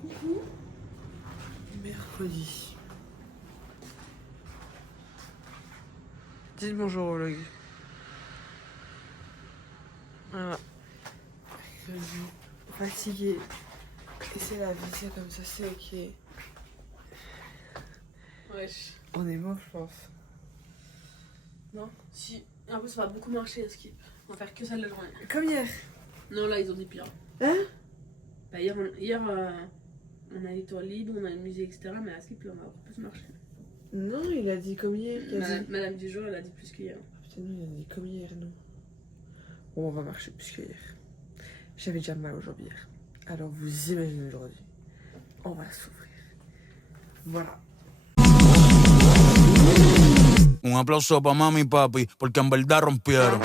coucou. Mercredi. Dites bonjour au vlog. Voilà. Fatigué. Et c'est la vie, c'est comme ça, c'est ok. Wesh. On est mort, je pense. Non, si. En plus, ça va beaucoup marcher à skip. On va faire que ça de la journée. Comme hier. Non, là, ils ont dit pire. Hein? Bah, hier on a les toits libres, on a une musée, etc. Mais à skip, là, on va beaucoup plus marcher. Non, il a dit comme hier. Madame du jour, elle a dit plus qu'hier. Putain, nous, il a dit comme hier, nous. Bon, on va marcher plus que hier. J'avais déjà mal aujourd'hui hier. Alors, vous imaginez aujourd'hui. On va souffrir. Voilà. Un aplauso pa' mami y papi, porque en verdad rompieron.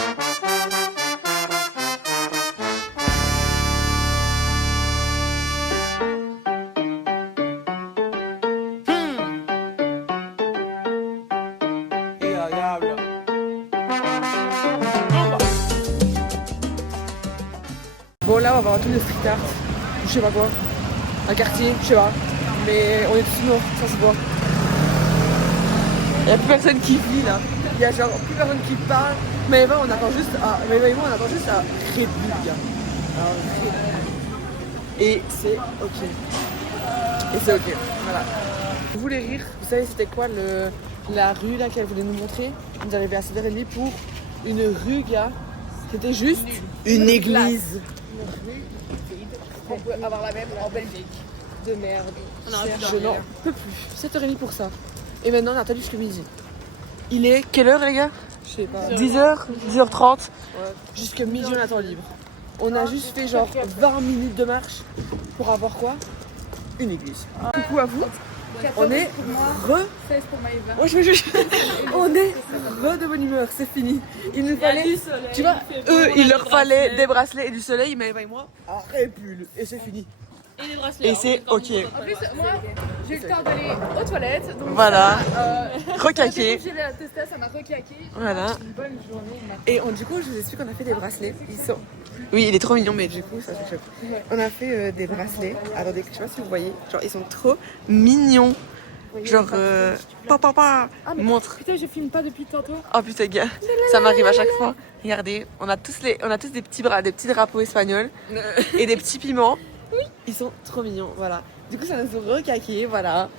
Bon, là, on va voir un truc de street art. Je sais pas quoi. Un quartier, je sais pas. Mais on est tous morts, ça se voit. Il n'y a plus personne qui vit là. Il y a genre plus personne qui parle. Mais Eva, on attend juste à. Mais Eva et moi, on attend juste à Red Bull, gars. Alors, Red Bull. Et c'est ok. Et c'est ok. Voilà. Vous voulez rire? Vous savez, c'était quoi la rue là qu'elle voulait nous montrer? On est arrivé à 7h30 pour une rue, gars. C'était juste une église. On peut avoir la même en Belgique. De merde. On Je n'en peux plus. 7h30 pour ça. Et maintenant on attend jusqu'à midi. Il est quelle heure les gars? Je sais pas. 10h, 10h30. Ouais. Jusqu'à midi on attend libre. On a juste fait genre 20 minutes de marche pour avoir quoi? Une église. Coucou à vous. On est pour moi, re. 16 pour Maëva. Ouais, on est re de bonne humeur, c'est fini. Il nous fallait. Tu vois, eux, il leur fallait des bracelets et du soleil, mais Eva et moi, un répul. Et c'est fini. Et les bracelets. Et c'est ok. En plus, moi, j'ai eu le temps d'aller aux toilettes. Donc Voilà. ça, Recaqué. j'ai la testé, ça m'a recaqué. Voilà. Une bonne journée. Et du coup, je vous explique qu'on a fait des bracelets. Ils sont. Oui, il est trop mignon, mais du coup, ça fait chaud. On a fait des bracelets. Attendez, je sais pas si vous voyez. Genre, ils sont trop mignons. Genre, papa, montre. Putain, je filme pas depuis tantôt. Oh putain, gars, ça m'arrive à chaque fois. Regardez, on a tous des petits drapeaux espagnols et des petits piments. Ils sont trop mignons, voilà. Du coup, ça nous a recaqué, voilà.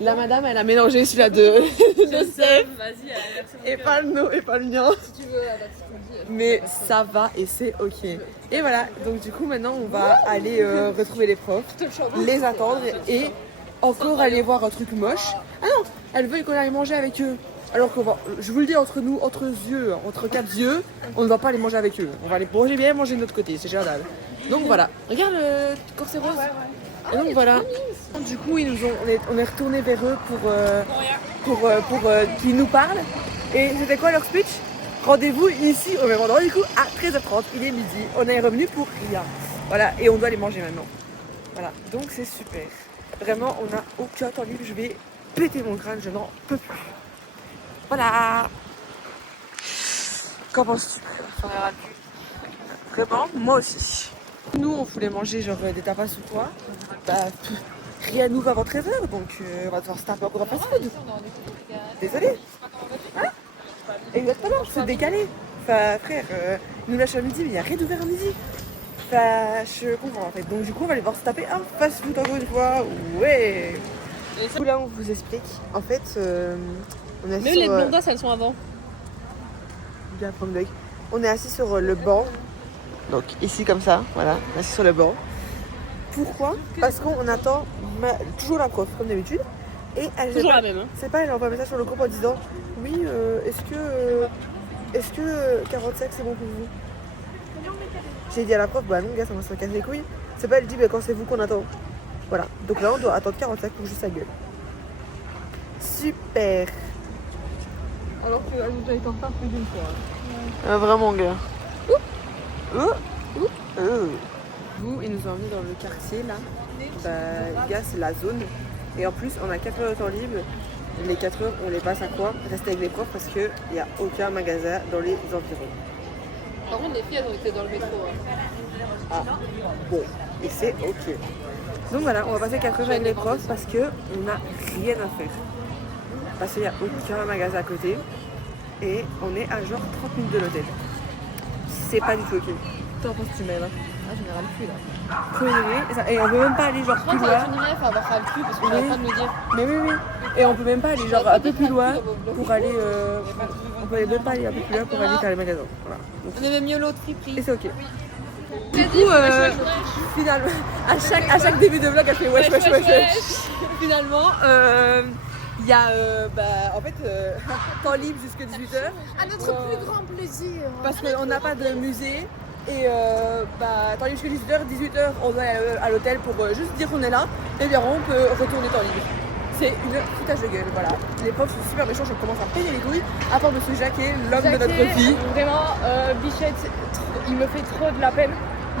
La madame, elle a mélangé celui-là de Seth. Vas-y, Et pas le nôtre, et pas le mien. Si tu veux, alors tu me dis. Mais ça va et c'est ok. Et voilà, donc du coup maintenant on va aller retrouver les profs, les attendre et encore aller voir un truc moche. Ah non, elle veut qu'on aille manger avec eux. Alors qu'on va, je vous le dis entre nous, entre yeux, entre quatre yeux, on ne va pas aller manger avec eux. On va aller manger bien, manger de notre côté, c'est génial. Donc voilà, regarde le corset rose. Et donc voilà. Du coup on est retourné vers eux pour qu'ils nous parlent. Et c'était quoi leur speech? Rendez-vous ici au même endroit du coup à 13h30, il est midi. On est revenu pour rien. Voilà, et on doit aller manger maintenant. Voilà, donc c'est super. Vraiment, on n'a aucun temps libre, je vais péter mon crâne, je n'en peux plus. Voilà. Qu'en penses-tu? Vraiment, moi aussi. Nous, on voulait manger genre des tapas ou quoi. Bah, rien n'ouvre avant 13h, donc on va devoir se taper encore un fast-food. Désolée. Hein? Exactement, c'est décalé. Enfin, frère, ils nous lâchent à midi, mais il n'y a rien d'ouvert à midi. Enfin, je comprends en fait. Donc, du coup, on va aller voir se taper un fast-food encore une fois. Ouais. Et là, on vous explique. En fait, on est assis Mais sur, les blondas, elles sont avant. bien prendre l'œil. On est assis sur le banc. Donc, ici, comme ça, voilà, on est assis sur le banc. Pourquoi? Parce qu'on attend toujours la prof, comme d'habitude. Et elle Toujours la même. Hein. c'est pas, elle envoie un message sur le groupe en disant oui, est-ce que 45 c'est bon pour vous? J'ai dit à la prof, bah non, gars, ça va se casser les couilles. C'est pas, elle dit, bah quand c'est vous qu'on attend. Voilà, donc là on doit attendre 45 pour juste sa gueule. Super. Alors qu'elles ont déjà été en retard plus d'une fois. Vraiment, gars. Vous, ils nous ont emmenés dans le quartier là. Bah, gars, c'est la zone. Et en plus, on a 4 heures de temps libre. Les 4 heures, on les passe à quoi? Rester avec les profs parce qu'il n'y a aucun magasin dans les environs. Par contre, les filles, elles ont été dans le métro. Hein. Ah, bon. et c'est ok. Donc voilà, on va passer 4 heures avec les profs parce qu'on n'a rien à faire. Parce qu'il n'y a aucun magasin à côté et on est à genre 30 minutes de l'hôtel. C'est pas du tout ok. T'en penses tu mets là? Ah, je n'irai plus là. Premier degré, et on peut même pas aller genre Je pense plus que ça loin. va finir, il va faire le plus parce qu'on Oui. est en train de me dire. Mais oui. Et on peut même pas aller genre un peu plus loin pour aller. On peut même pas aller un peu plus loin pour aller faire les magasins. Voilà. Donc, On aimait mieux l'autre friperie. et c'est ok. Du coup, finalement, à chaque début de vlog, elle fait wesh. Finalement, il y a en fait temps libre jusqu'à 18h. À notre plus grand plaisir. Parce qu'on n'a pas de musée. Et temps libre jusqu'à 18h, on doit aller à l'hôtel pour juste dire qu'on est là. Et bien on peut retourner temps libre. C'est une foutage de gueule, voilà. Les profs sont super méchants, je commence à payer les couilles. À part Monsieur Jacquet, l'homme de notre vie. Vraiment, Bichette, il me fait trop de la peine.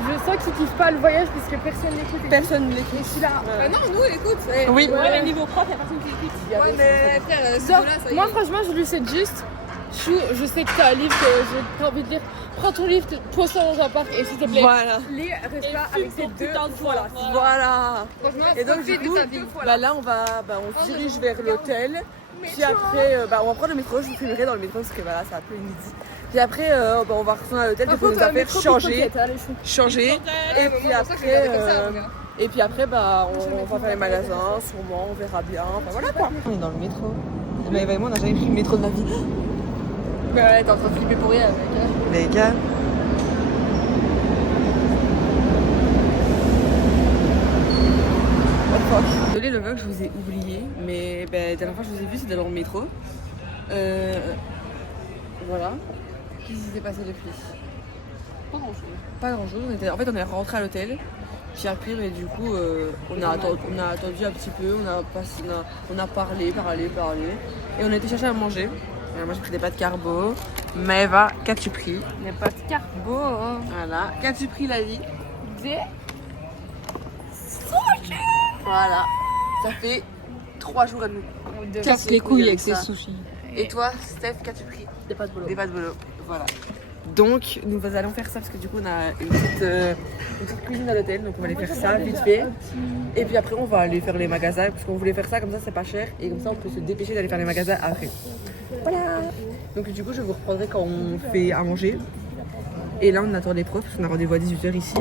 Je sens qu'il kiffe pas le voyage parce que personne l'écoute. Personne ne l'écoute. Je suis là. Non, nous, écoute. Oui. Ouais, niveau prof, il y a personne qui l'écoute. Ouais, mais frère, Genre, moi, franchement, je lui cède juste. Chou, je sais que t'as un livre que j'ai pas envie de lire. Prends ton livre, pose-toi dans un parc et s'il te plaît, Voilà. lis, reste là avec tes deux. Voilà. Franchement, Et donc du coup, là on se dirige vers l'hôtel. Puis après, on va prendre le métro. Je vous filmerai dans le métro parce que voilà, c'est un peu midi. Puis après, on va retourner à l'hôtel pour nos affaires, changer. Et puis après, on va faire les magasins, sûrement, on verra bien. Enfin voilà quoi. On est dans le métro. Mais vraiment, on n'a jamais pris le métro de ma vie. Mais ouais, t'es en train de flipper pour rien avec. Les gars. Désolé le vlog, je vous ai oublié, mais la dernière fois que je vous ai vu c'était dans le métro. Voilà. Qu'est-ce qui s'est passé depuis? Pas grand chose. Pas grand chose, en fait on est rentré à l'hôtel. Puis après du coup on a attendu un petit peu, on a parlé. Et on a été chercher à manger. Et moi j'ai pris des pâtes carbo. Maëva, qu'as-tu pris? Des pâtes carbo. Voilà. Qu'as-tu pris la vie? Des Voilà. Ça fait 3 jours à nous. Casse les couilles avec ces sushis. Et toi, Steph, qu'as-tu pris? Des pâtes bolo. Des pâtes bolo. Voilà. Donc, nous allons faire ça parce que du coup, on a une petite cuisine à l'hôtel. Donc, on va aller faire ça vite fait. Et puis après, on va aller faire les magasins parce qu'on voulait faire ça comme ça, c'est pas cher. Et comme ça, on peut se dépêcher d'aller faire les magasins après. Voilà. Donc, du coup, je vous reprendrai quand on fait à manger. Et là, on attend les profs parce qu'on a rendez-vous à 18h ici.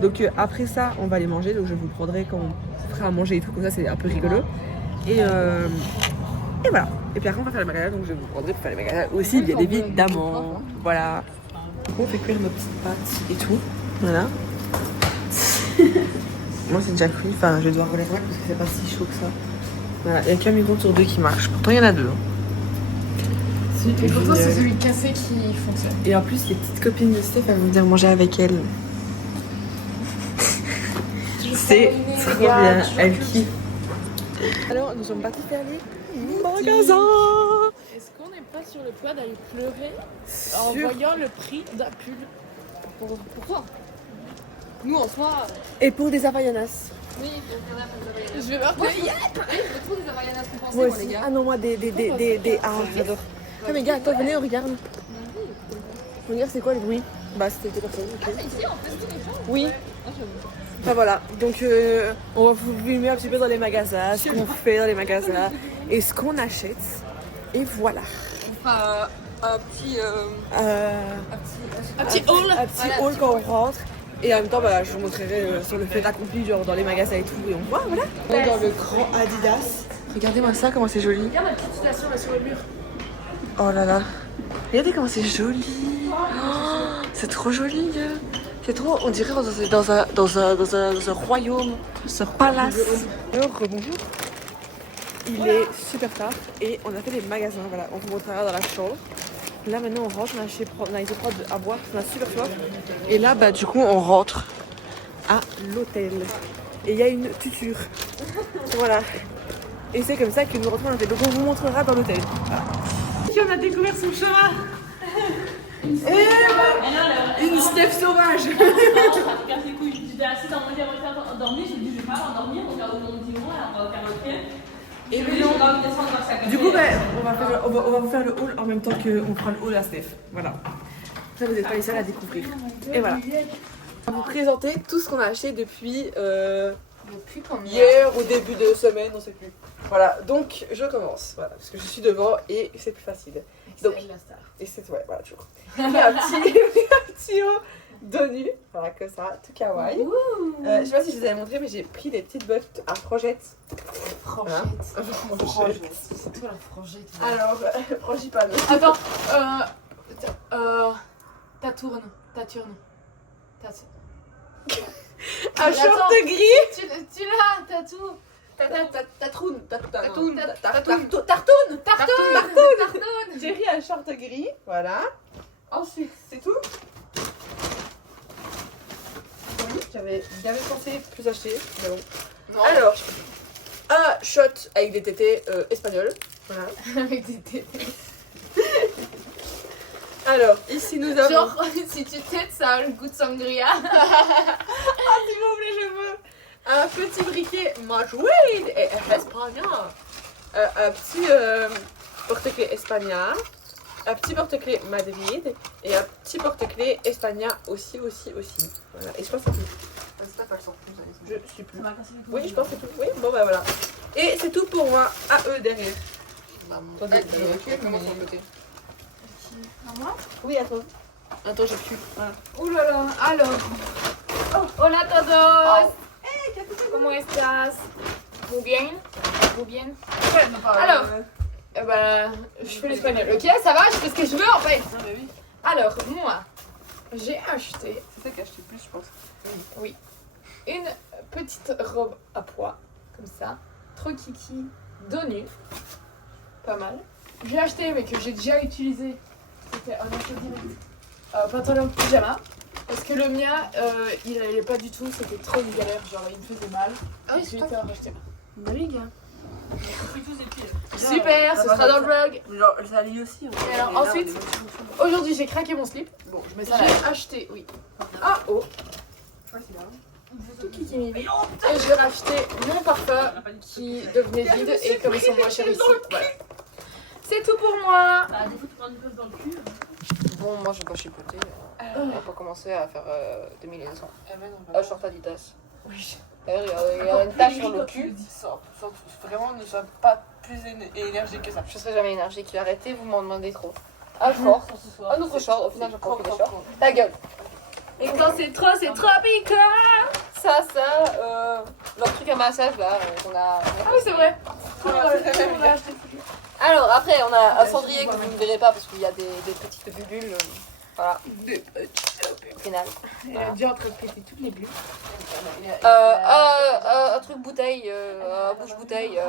Donc, après ça, on va aller manger. Donc, je vous prendrai quand on fera à manger et tout. Comme ça, c'est un peu rigolo. Et voilà. Et puis après on va faire les magasins, donc je vous prendrai pour faire les magasins aussi, bien évidemment. Voilà. On fait cuire nos petites pâtes et tout. Voilà. Moi c'est déjà cuit, enfin je dois relève parce que c'est pas si chaud que ça. Voilà, il n'y a qu'un micro sur 2 qui marche. Pourtant il y en a 2. Et pourtant, c'est celui cassé qui fonctionne. Et en plus les petites copines de Steph, elles vont venir manger avec elle. C'est trop bien, elles kiffent. Alors nous sommes partis faire les magasins. Est-ce qu'on n'est pas sur le point d'aller pleurer en voyant le prix d'un pull? Pourquoi? Nous en soi. Et pour des Havaianas. Oui, Je vais voir. je veux trop des Havaianas compensées, Moi moi, les aussi. gars. Ah non, moi des ah, j'adore. Ah mais gars, attends, venez, on regarde. On regarde c'est quoi le bruit? Bah c'était personne. Ok. Ici, en fait, c'est des choses. Oui. Enfin voilà, donc on va vous filmer un petit peu dans les magasins, ce qu'on fait dans les magasins et ce qu'on achète. Et voilà. On fera un petit haul. Un petit haul quand on rentre. Et en même temps, je vous montrerai sur le fait accompli, genre dans les magasins et tout. Et on voit, voilà. On est dans le grand Adidas. Regardez-moi ça, comment c'est joli. Regarde la petite station là sur le mur. Oh là là. Regardez comment c'est joli. Oh, c'est trop joli. C'est trop, on dirait dans un royaume, ce palace. Alors, bonjour. Il est super tard et on a fait les magasins. Voilà, on vous montrera dans la chambre. Là maintenant on rentre, on a été prendre à boire, on a super soif. Et là du coup on rentre à l'hôtel. Et il y a une tuture. Voilà. Et c'est comme ça que nous rentrons à l'hôtel. Donc on vous montrera dans l'hôtel. Voilà. On a découvert son chat. Une Steph sauvage. J'étais assise dans mon lit à endormir, je me dis je vais pas m'endormir, donc on dit ouais, on va au karaoké. Et puis on va descendre dans sa Du coup, on va vous faire le haul en même temps qu'on fera le haul à Steph. Voilà. Ça, vous n'êtes pas les seuls à découvrir. Et voilà. On va vous présenter tout ce qu'on a acheté depuis Depuis combien? hier ou début de semaine, on sait plus. Voilà, donc je commence, voilà, parce que je suis devant et c'est plus facile. Donc, la star. et c'est ouais, voilà, toujours. J'ai pris un petit haut dos nu, voilà, comme ça, tout kawaii. Je sais pas si je vous avais montré, mais j'ai pris des petites bottes à frangettes. Franchette. Frangettes. C'est toi la franchette. Alors, frangipane. Attends, ta tourne. Un short gris. Tu l'as, t'as tout. Tartoune. J'ai pris un short gris, voilà. Ensuite, c'est tout. Oui, j'avais pensé plus acheter, mais bon. Non. Alors, un shot avec des tétés espagnols. Voilà. Avec des tétés. Alors, ici nous avons. Genre, si tu têtes, ça a le goût de sangria. S'il vous plaît, je veux. Un petit briquet Madrid et Espagne. Un petit porte-clés Espagna. Un petit porte-clés Madrid. Et un petit porte-clés Espagna aussi. Voilà. Et je pense que c'est tout. C'est pas qu'elles sont plus. Je suis plus. Ça m'a cassé les couilles. Oui, je pense que c'est tout. Oui, bon bah voilà. Et c'est tout pour moi. À eux derrière. Attendez, Comment sur le côté? À moi? Oui, à toi. Attends, j'ai plus. Voilà. Ouh là là, alors. Hola todos. ¿Cómo estás? Muy bien? Muy bien? Alors, je fais l'espagnol. Ok, ça va, je fais ce que je veux en fait. Ah, bah oui. Alors, moi, j'ai acheté C'est ça qui a acheté plus, je pense. une petite robe à pois, comme ça, trop kiki, dos nu, pas mal. J'ai acheté, mais que j'ai déjà utilisé, c'était un achat direct, pantalon pyjama, parce que le mien, il allait pas du tout, c'était trop une galère, genre il me faisait mal. Ah oui, J'ai c'est été pas. en racheter. Bah les gars. Plus tous et pile. Super, ce sera dans le vlog. Genre, ça lit aussi. Et alors, ensuite, aujourd'hui j'ai craqué mon slip. Bon, je mets ça là. J'ai acheté, oui, un haut, tout kiki mimi. Et j'ai racheté mon parfum qui devenait vide et comme ils sont moins chers ici, voilà. C'est tout pour moi. Bah, des fois, tu prends une place dans le cul. Bon, moi je vais pas chipoter. On va pas commencer à faire 2200. Short Adidas. Oui. Il y a une tache sur le cul. Vraiment, ne sois pas plus énergique que ça. Je serai jamais énergique. Arrêtez, vous m'en demandez trop. Un short, un autre short. Au final, j'en prends que des shorts. Ta gueule. Et quand c'est tropical. Ça, leur truc à massage là, qu'on a. Ah oui, c'est vrai. Alors, après, on a un cendrier que vous ne verrez pas parce qu'il y a des petites bulles. Voilà. Au final. Elle a dû entrepéter toutes les bulles. Un truc bouteille, bouche-bouteille.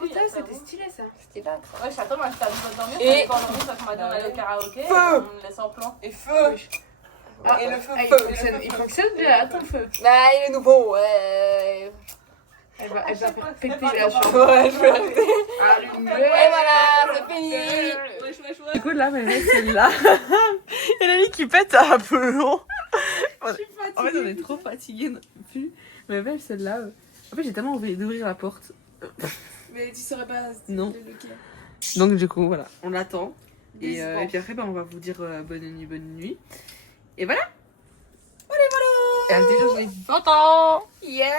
Putain, c'était stylé ça. C'était là. Ouais, j'attends, moi, j'étais à deux dormir. Et- Quand on dormit, ça qu'on m'a dit, on allait au karaoké. Feu. On me laisse en plan. Et feu. Et le feu. Il fonctionne bien, ton feu. Bah, il est nouveau, ouais. Elle va faire péter la chambre. Ouais, je vais arrêter. Allumez. Et voilà, c'est fini. Wesh, wesh, wesh. Du coup, là, ma mère, celle-là. Il a mis qui pète un peu long. En fait, on est trop fatigués, non plus. Ma belle, celle-là. En fait, j'ai tellement envie d'ouvrir la porte. Mais tu saurais pas. Non. Donc, du coup, voilà, on l'attend. Et puis après, bah, on va vous dire bonne nuit. Et voilà. Et elle déjà, j'ai 20 ans. Yes.